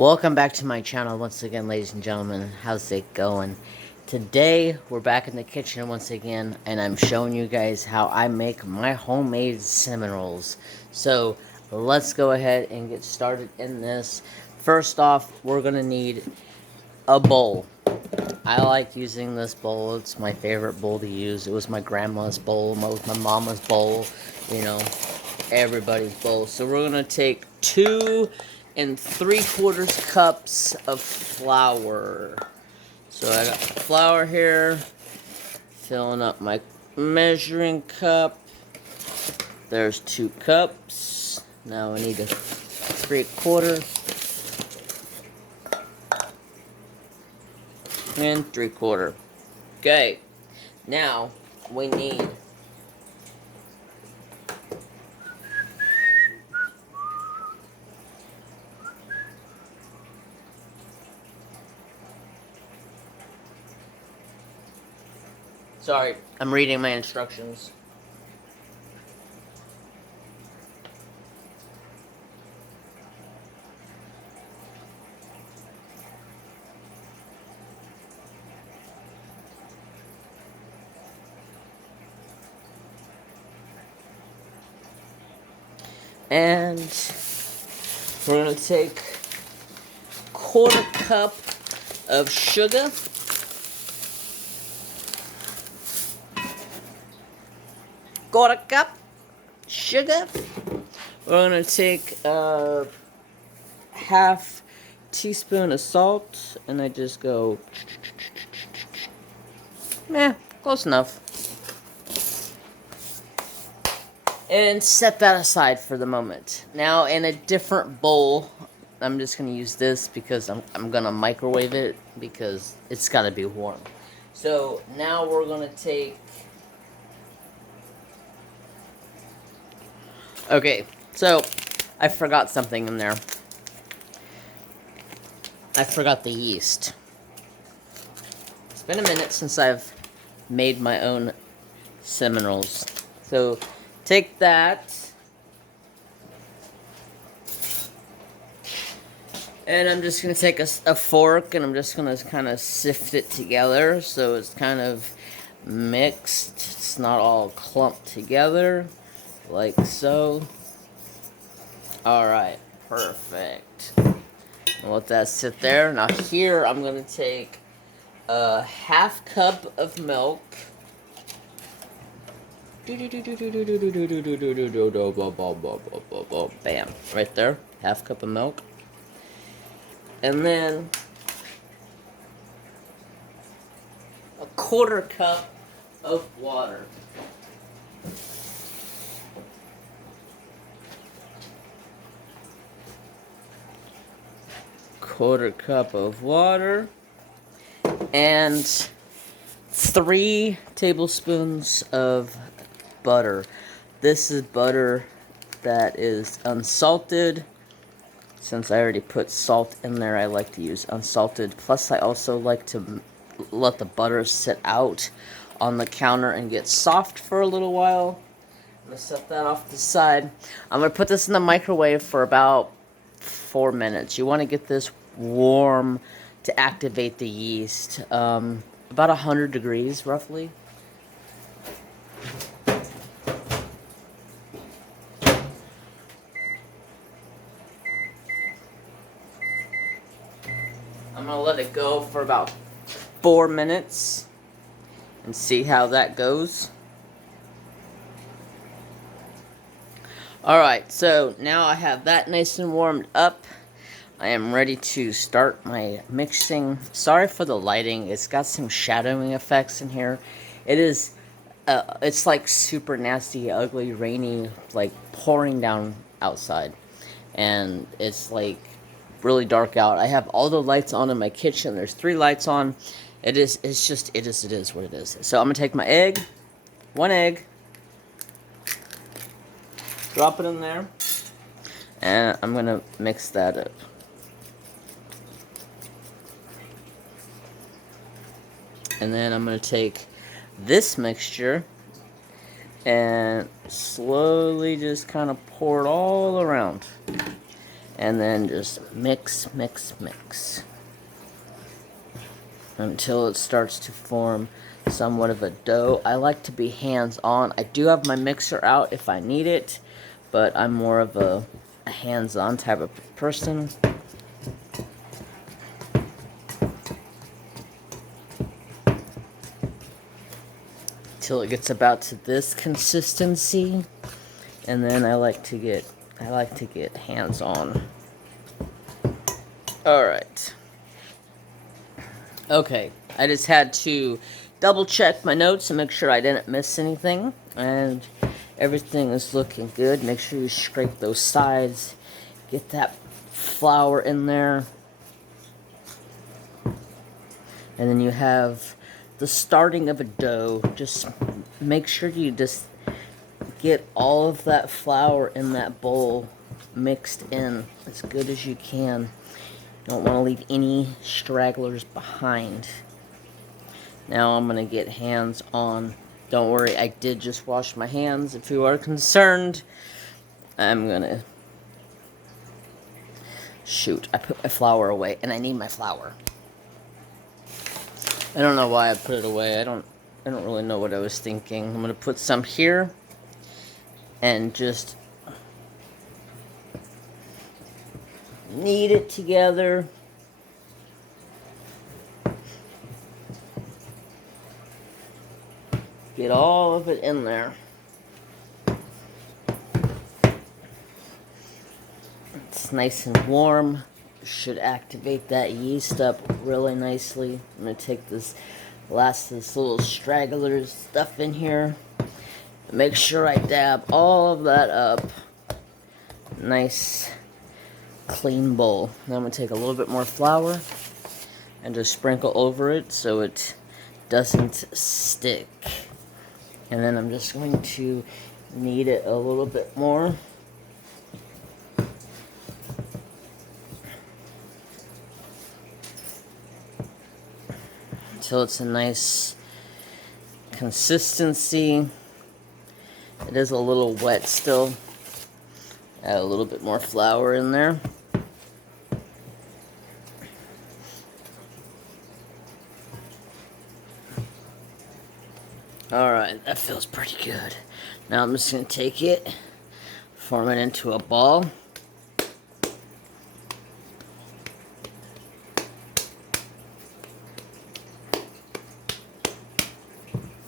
Welcome back to my channel once again, ladies and gentlemen. How's it going? Today we're back in the kitchen once again, and I'm showing you guys how I make my homemade cinnamon rolls. So let's go ahead and get started in this. First off, we're gonna need a bowl. I like using this bowl. It's my favorite bowl to use. It was my grandma's bowl, it was my mama's bowl, you know, everybody's bowl. So we're gonna take 2 3/4 cups of flour. So I got the flour here, filling up my measuring cup. There's 2 cups. Now I need a 3/4 and 3/4. Okay, now we need Sorry, I'm reading my instructions. And we're going to take 1/4 cup of sugar. Quarter cup sugar. We're going to take a 1/2 teaspoon of salt, and I just go, close enough. And set that aside for the moment. Now in a different bowl, I'm just going to use this because I'm going to microwave it because it's got to be warm. So now we're going to take... Okay, so I forgot something in there. I forgot the yeast. It's been a minute since I've made my own cinnamon rolls. So take that, and I'm just going to take a fork, and I'm just going to kind of sift it together so it's kind of mixed. It's not all clumped together, like so. Alright, perfect. I'll let that sit there. Now here, I'm going to take a 1/2 cup of milk. Bam, right there, 1/2 cup of milk. And then a 1/4 cup of water. Quarter cup of water. And 3 tablespoons of butter. This is butter that is unsalted. Since I already put salt in there, I like to use unsalted. Plus, I also like to let the butter sit out on the counter and get soft for a little while. I'm going to set that off to the side. I'm going to put this in the microwave for about 4 minutes. You want to get this warm to activate the yeast. About 100 degrees, roughly. I'm going to let it go for about 4 minutes and see how that goes. Alright, so now I have that nice and warmed up. I am ready to start my mixing. Sorry for the lighting. It's got some shadowing effects in here. It is, it's like super nasty, ugly, rainy, like pouring down outside. And it's like really dark out. I have all the lights on in my kitchen. There's 3 lights on. It is what it is. So I'm going to take my egg, 1 egg, drop it in there, and I'm going to mix that up. And then I'm going to take this mixture and slowly just kind of pour it all around. And then just mix, mix, mix until it starts to form somewhat of a dough. I like to be hands-on. I do have my mixer out if I need it, but I'm more of a hands-on type of person. Till it gets about to this consistency, and then I like to get hands-on. All right. Okay, I just had to double check my notes and make sure I didn't miss anything, and everything is looking good. Make sure you scrape those sides, get that flour in there, and then you have the starting of a dough. Just make sure you just get all of that flour in that bowl mixed in as good as you can. Don't want to leave any stragglers behind. Now I'm going to get hands on. Don't worry, I did just wash my hands. If you are concerned, I'm going to... Shoot, I put my flour away, and I need my flour. I don't know why I put it away. I don't really know what I was thinking. I'm going to put some here and just knead it together. Get all of it in there. It's nice and warm. Should activate that yeast up really nicely. I'm going to take this little stragglers stuff in here. Make sure I dab all of that up. Nice clean bowl. Now I'm going to take a little bit more flour and just sprinkle over it so it doesn't stick. And then I'm just going to knead it a little bit more. Until it's a nice consistency. It is a little wet still. Add a little bit more flour in there. Alright, that feels pretty good. Now I'm just going to take it, form it into a ball.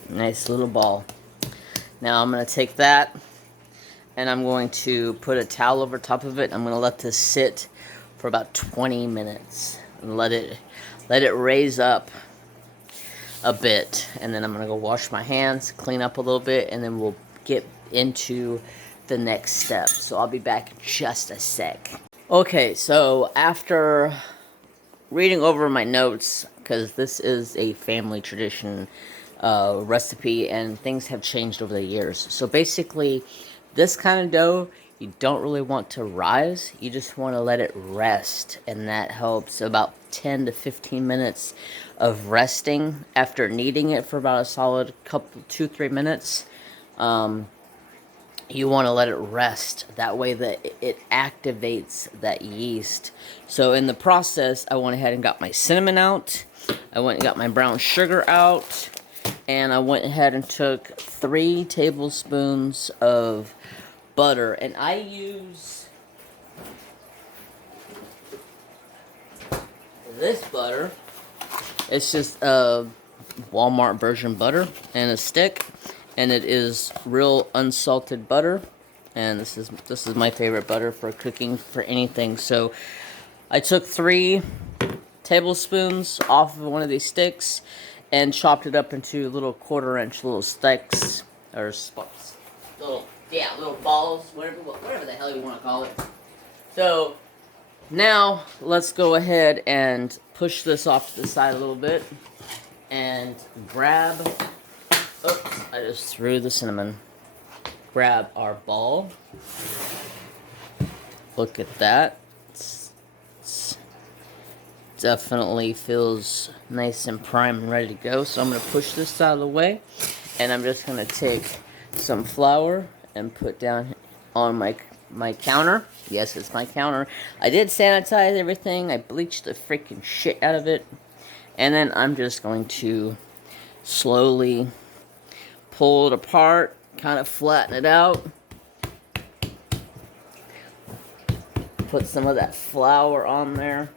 Nice little ball. Now I'm going to take that and I'm going to put a towel over top of it. I'm going to let this sit for about 20 minutes and let it raise up a bit, and then I'm going to go wash my hands, clean up a little bit, and then we'll get into the next step. So I'll be back in just a sec. Okay, so after reading over my notes, because this is a family tradition recipe and things have changed over the years. So basically, this kind of dough, you don't really want to rise. You just want to let it rest, and that helps. About 10 to 15 minutes of resting after kneading it for about a solid couple, 2-3 minutes. You want to let it rest. That way that it activates that yeast. So in the process, I went ahead and got my cinnamon out. I went and got my brown sugar out. And I went ahead and took 3 tablespoons of butter. And I use this butter. It's just a Walmart version butter and a stick. And it is real unsalted butter. And this is my favorite butter for cooking for anything. So I took 3 tablespoons off of one of these sticks and chopped it up into little 1/4-inch little sticks, or little balls, whatever the hell you want to call it. So now let's go ahead and push this off to the side a little bit and grab. Oops, I just threw the cinnamon. Grab our ball. Look at that. It's definitely feels nice and prime and ready to go. So I'm going to push this out of the way. And I'm just going to take some flour and put down on my my counter. Yes, it's my counter. I did sanitize everything. I bleached the freaking shit out of it. And then I'm just going to slowly pull it apart, kind of flatten it out. Put some of that flour on there.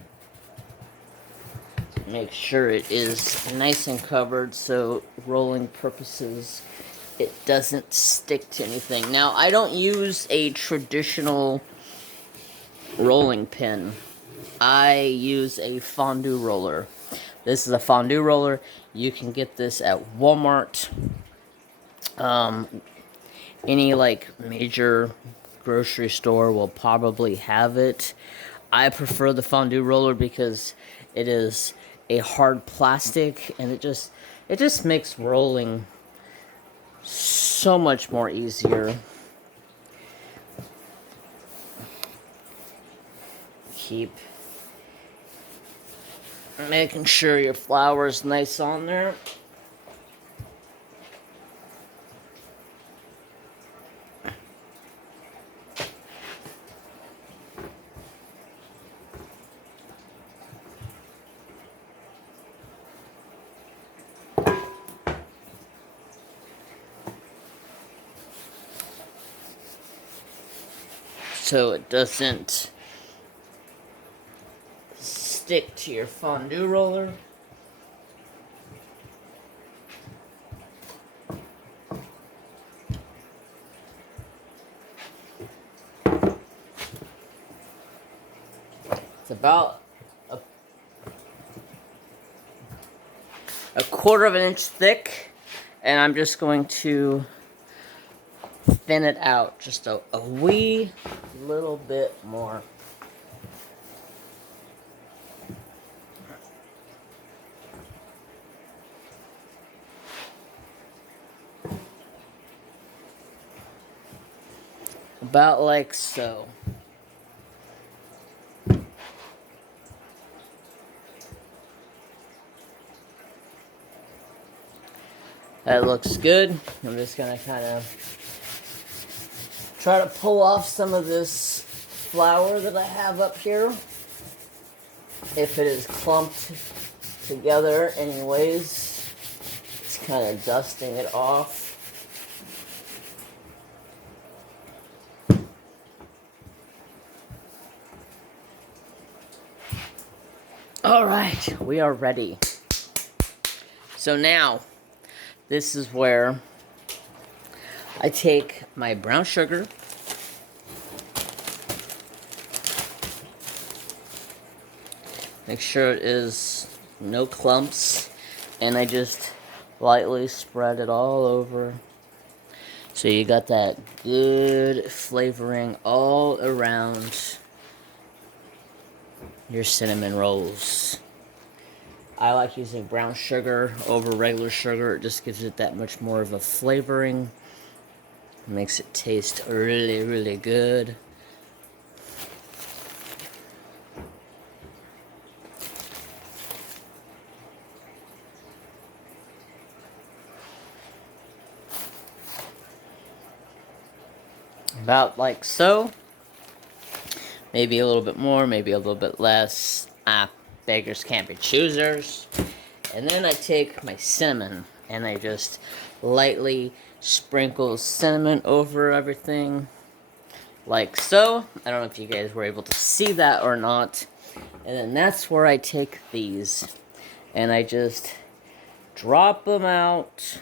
Make sure it is nice and covered so rolling purposes it doesn't stick to anything. Now, I don't use a traditional rolling pin. I use a fondue roller. This is a fondue roller. You can get this at Walmart. Any like major grocery store will probably have it. I prefer the fondue roller because it is a hard plastic and it just makes rolling so much more easier. Keep making sure your flour is nice on there. So it doesn't stick to your fondue roller. It's about a quarter of an inch thick, and I'm just going to thin it out just a wee little bit more. About like so. That looks good. I'm just gonna kind of try to pull off some of this flour that I have up here. If it is clumped together anyways, it's kind of dusting it off. Alright, we are ready. So now, this is where I take my brown sugar, make sure it is no clumps, and I just lightly spread it all over. So you got that good flavoring all around your cinnamon rolls. I like using brown sugar over regular sugar. It just gives it that much more of a flavoring. It makes it taste really, really good. About like so. Maybe a little bit more, maybe a little bit less. Beggars can't be choosers. And then I take my cinnamon and I just lightly sprinkle cinnamon over everything. Like so. I don't know if you guys were able to see that or not. And then that's where I take these. And I just drop them out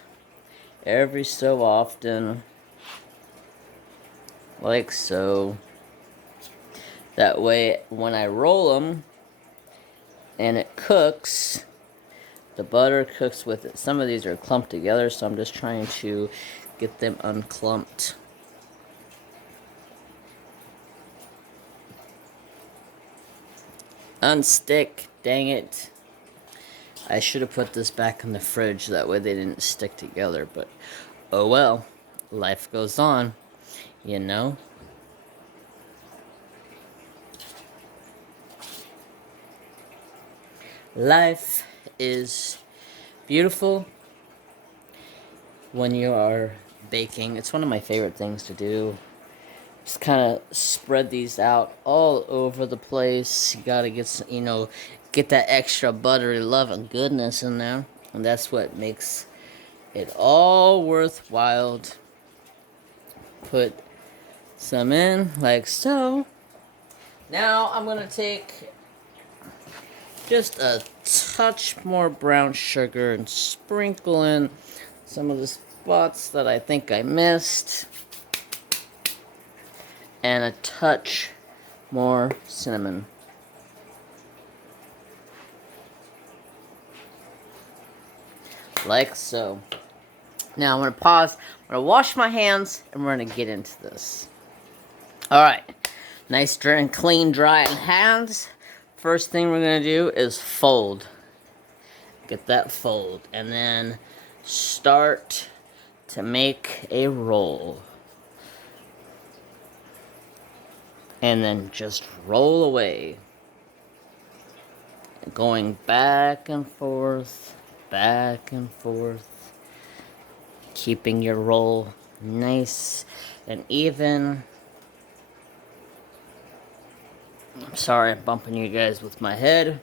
every so often. Like so. That way, when I roll them and it cooks, the butter cooks with it. Some of these are clumped together, so I'm just trying to get them unclumped. Unstick, dang it. I should have put this back in the fridge, that way they didn't stick together, but oh well, life goes on, you know? Life is beautiful when you are baking. It's one of my favorite things to do. Just kind of spread these out all over the place. You gotta get, get that extra buttery love and goodness in there. And that's what makes it all worthwhile. Put some in, like so. Now I'm gonna take just a touch more brown sugar and sprinkle in some of the spots that I think I missed. And a touch more cinnamon. Like so. Now I'm going to pause. I'm going to wash my hands and we're going to get into this. Alright. Nice, clean, dry hands. First thing we're going to do is fold. Get that fold. And then start to make a roll. And then just roll away. Going back and forth, keeping your roll nice and even. I'm sorry I'm bumping you guys with my head.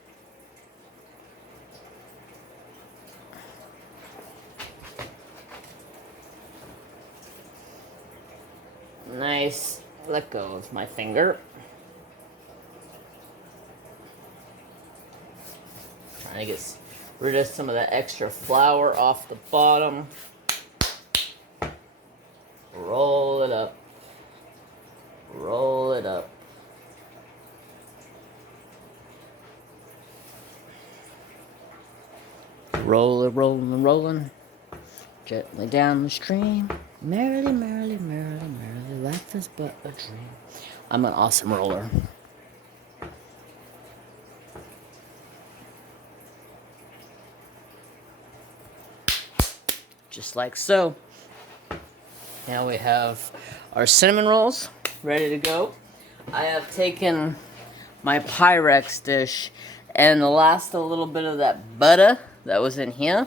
Nice. Let go of my finger. Trying to get rid of some of that extra flour off the bottom. Roll it up. Roll it up. Rolling, rolling, rolling. Gently down the stream. Merrily, merrily, merrily, merrily, life is but a dream. I'm an awesome roller. Just like so. Now we have our cinnamon rolls ready to go. I have taken my Pyrex dish and the last a little bit of that butter that was in here,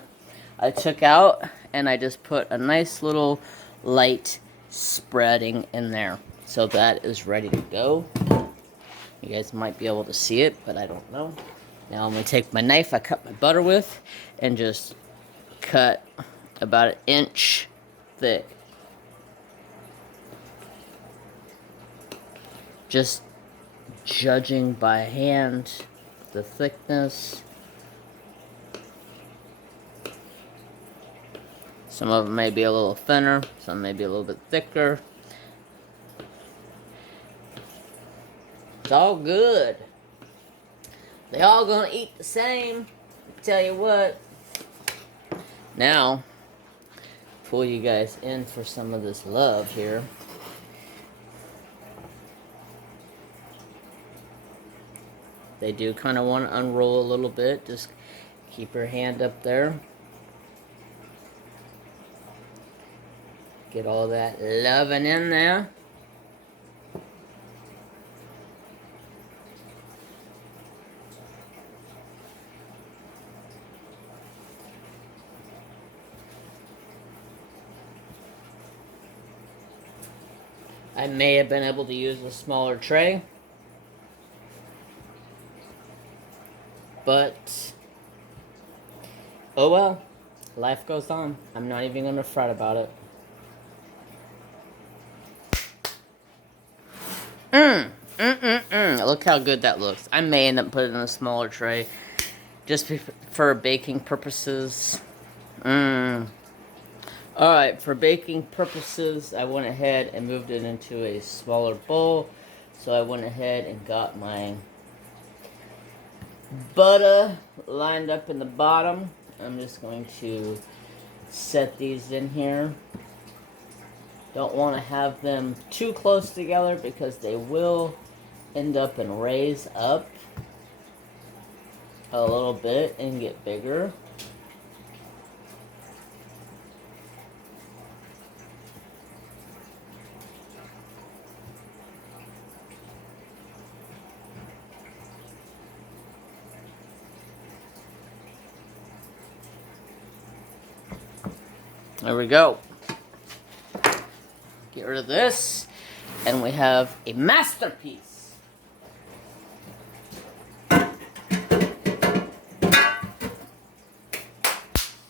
I took out and I just put a nice little light spreading in there. So that is ready to go. You guys might be able to see it, but I don't know. Now I'm going to take my knife I cut my butter with and just cut about an inch thick. Just judging by hand the thickness. Some of them may be a little thinner, some may be a little bit thicker. It's all good. They all gonna eat the same. Tell you what. Now, pull you guys in for some of this love here. They do kind of want to unroll a little bit. Just keep your hand up there. Get all that loving in there. I may have been able to use a smaller tray, but oh well, life goes on. I'm not even going to fret about it. Look how good that looks. I may end up putting it in a smaller tray just for baking purposes. Alright, for baking purposes, I went ahead and moved it into a smaller bowl. So I went ahead and got my butter lined up in the bottom. I'm just going to set these in here. Don't want to have them too close together because they will end up and raise up a little bit and get bigger. There we go. Get rid of this. and we have a masterpiece.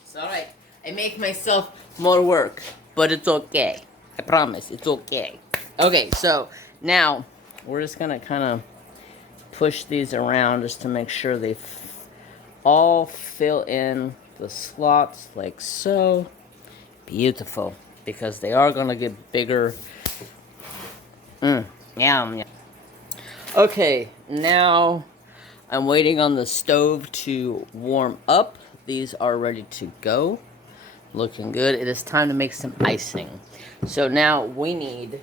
It's alright. I make myself more work, but it's okay. I promise, it's okay. Okay, so now we're just gonna kind of push these around just to make sure they all fill in the slots like so. Beautiful, because they are gonna get bigger. Yum. Okay, now I'm waiting on the stove to warm up. These are ready to go. Looking good. It is time to make some icing. So now we need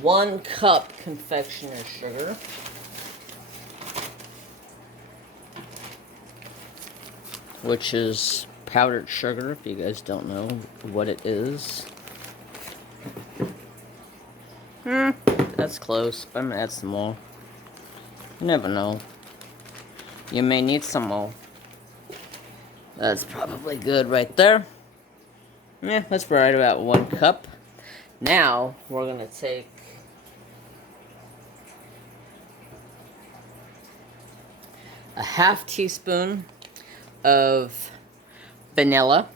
1 cup confectioner's sugar. Which is powdered sugar, if you guys don't know what it is. That's close, but I'm gonna add some more. You never know. You may need some more. That's probably good right there. Yeah, that's right about 1 cup. Now, we're gonna take a ½ teaspoon of vanilla.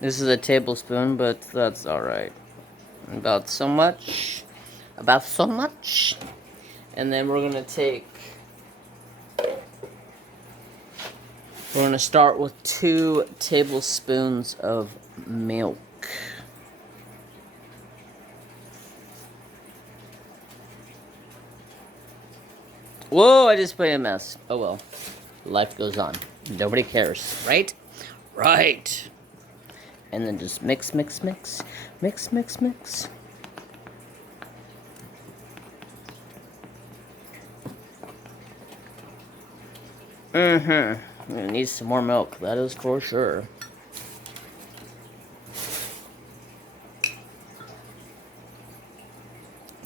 This is a tablespoon, but that's alright. About so much. About so much. And then we're gonna take... We're gonna start with 2 tablespoons of milk. Whoa, I just made a mess. Oh well. Life goes on. Nobody cares, right? Right. And then just mix, mix, mix. Mix, mix, mix. I'm gonna need some more milk, that is for sure.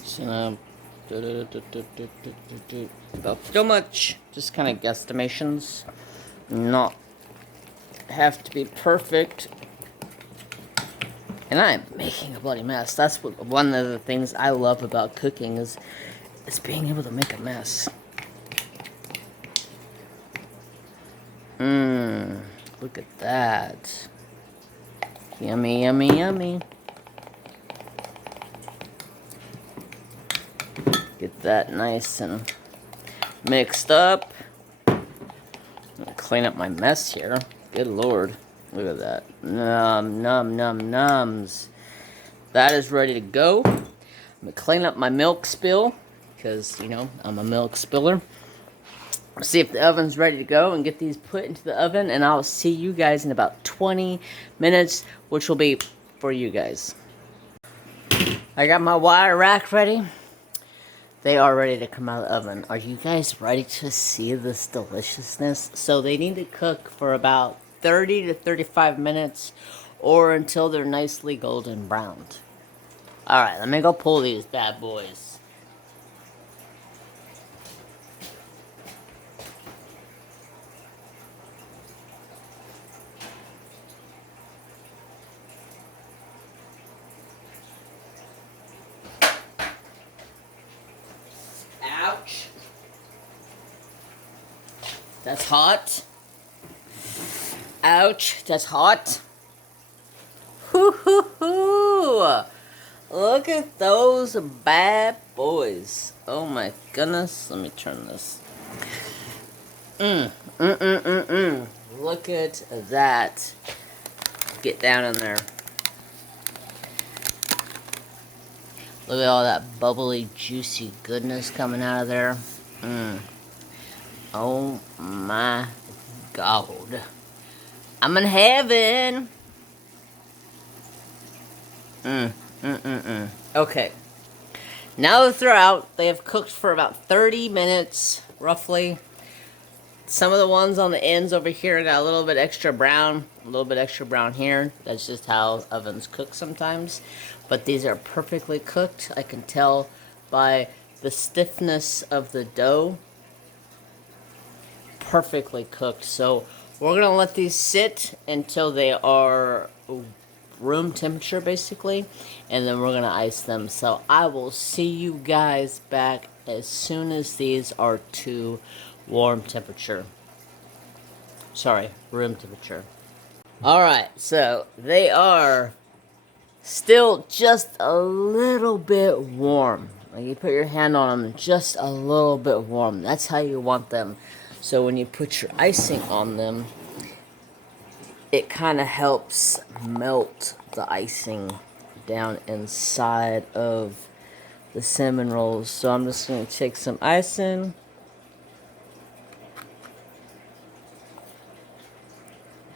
So, about so much. Just kind of guesstimations. Not have to be perfect. And I'm making a bloody mess. That's what, one of the things I love about cooking is being able to make a mess. Look at that. Yummy, yummy, yummy. Get that nice and mixed up. I'm gonna clean up my mess here. Good lord. Look at that. Num, num, num, nums. That is ready to go. I'm gonna clean up my milk spill, because, you know, I'm a milk spiller. See if the oven's ready to go and get these put into the oven, and I'll see you guys in about 20 minutes, which will be for you guys. I got my wire rack ready. They are ready to come out of the oven. Are you guys ready to see this deliciousness? So they need to cook for about 30 to 35 minutes or until they're nicely golden browned. Alright, let me go pull these bad boys. Ouch. That's hot. Ouch, that's hot. Hoo hoo hoo. Look at those bad boys. Oh my goodness. Let me turn this. Look at that. Get down in there. Look at all that bubbly, juicy goodness coming out of there. Oh my God. I'm in heaven. Okay. Now that they're out, they have cooked for about 30 minutes, roughly. Some of the ones on the ends over here got a little bit extra brown, a little bit extra brown here. That's just how ovens cook sometimes. But these are perfectly cooked. I can tell by the stiffness of the dough. Perfectly cooked. So we're going to let these sit until they are room temperature basically, and then we're gonna ice them. So I will see you guys back as soon as these are to warm temperature. Sorry, room temperature. Alright, so they are still just a little bit warm. Like you put your hand on them, just a little bit warm. That's how you want them. So when you put your icing on them, it kind of helps melt the icing down inside of the cinnamon rolls. So I'm just going to take some icing.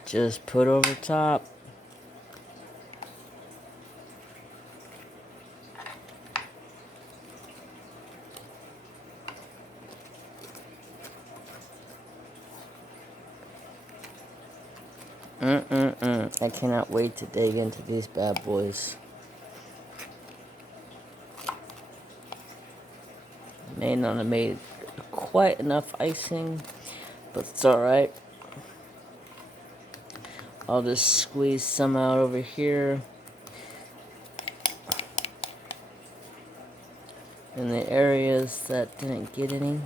Just put over top. I cannot wait to dig into these bad boys. May not have made quite enough icing, but it's alright. I'll just squeeze some out over here. In the areas that didn't get any.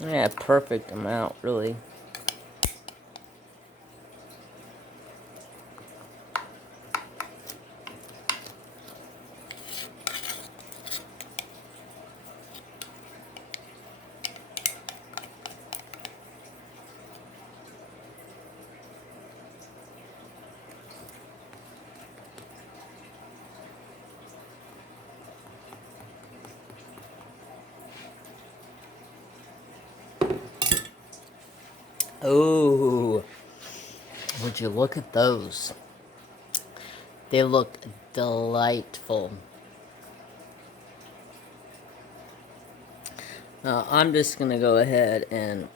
Yeah, perfect amount, really. Oh, would you look at those? They look delightful. Now, I'm just going to go ahead and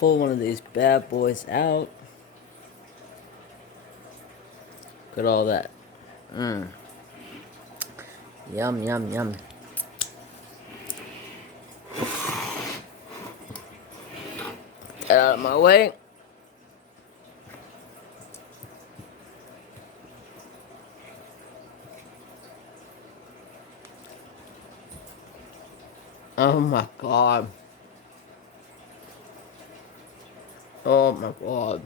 pull one of these bad boys out. Look at all that. Yum, yum, yum. Get out of my way. Oh my god. Oh my god.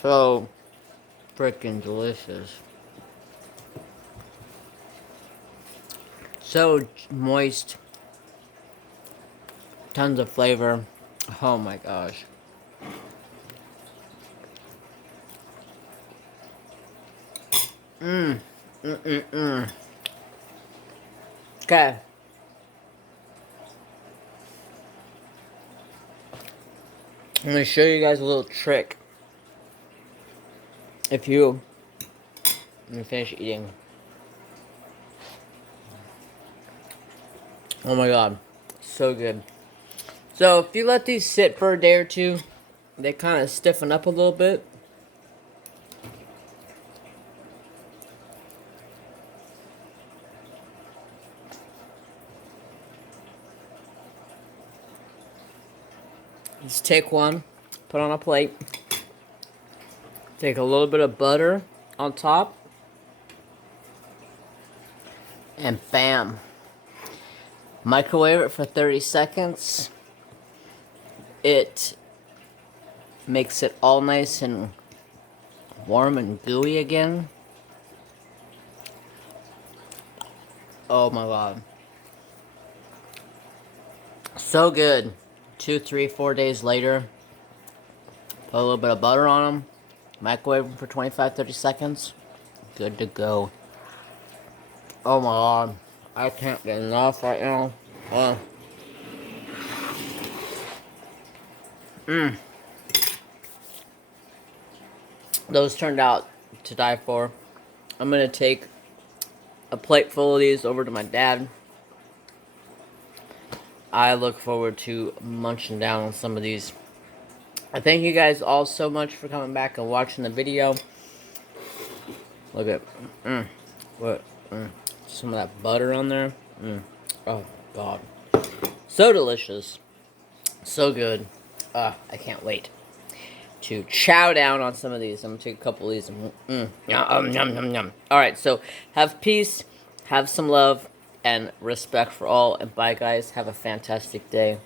So freaking delicious. So moist. Tons of flavor. Oh my gosh. Okay. I'm going to show you guys a little trick. If you... Let me finish eating. Oh my god. So good. So, if you let these sit for a day or two, they kind of stiffen up a little bit. Just take one, put on a plate, take a little bit of butter on top, and bam. Microwave it for 30 seconds. It makes it all nice and warm and gooey again. Oh my god. So good. 2, 3, 4 days later, put a little bit of butter on them, microwave them for 25-30 seconds, good to go. Oh my god, I can't get enough right now. Those turned out to die for. I'm gonna take a plate full of these over to my dad. I look forward to munching down on some of these. I thank you guys all so much for coming back and watching the video. Look at some of that butter on there. Oh god, so delicious, so good. I can't wait to chow down on some of these. I'm going to take a couple of these. Yum, yum, yum. Alright, so have peace, have some love, and respect for all. And bye, guys. Have a fantastic day.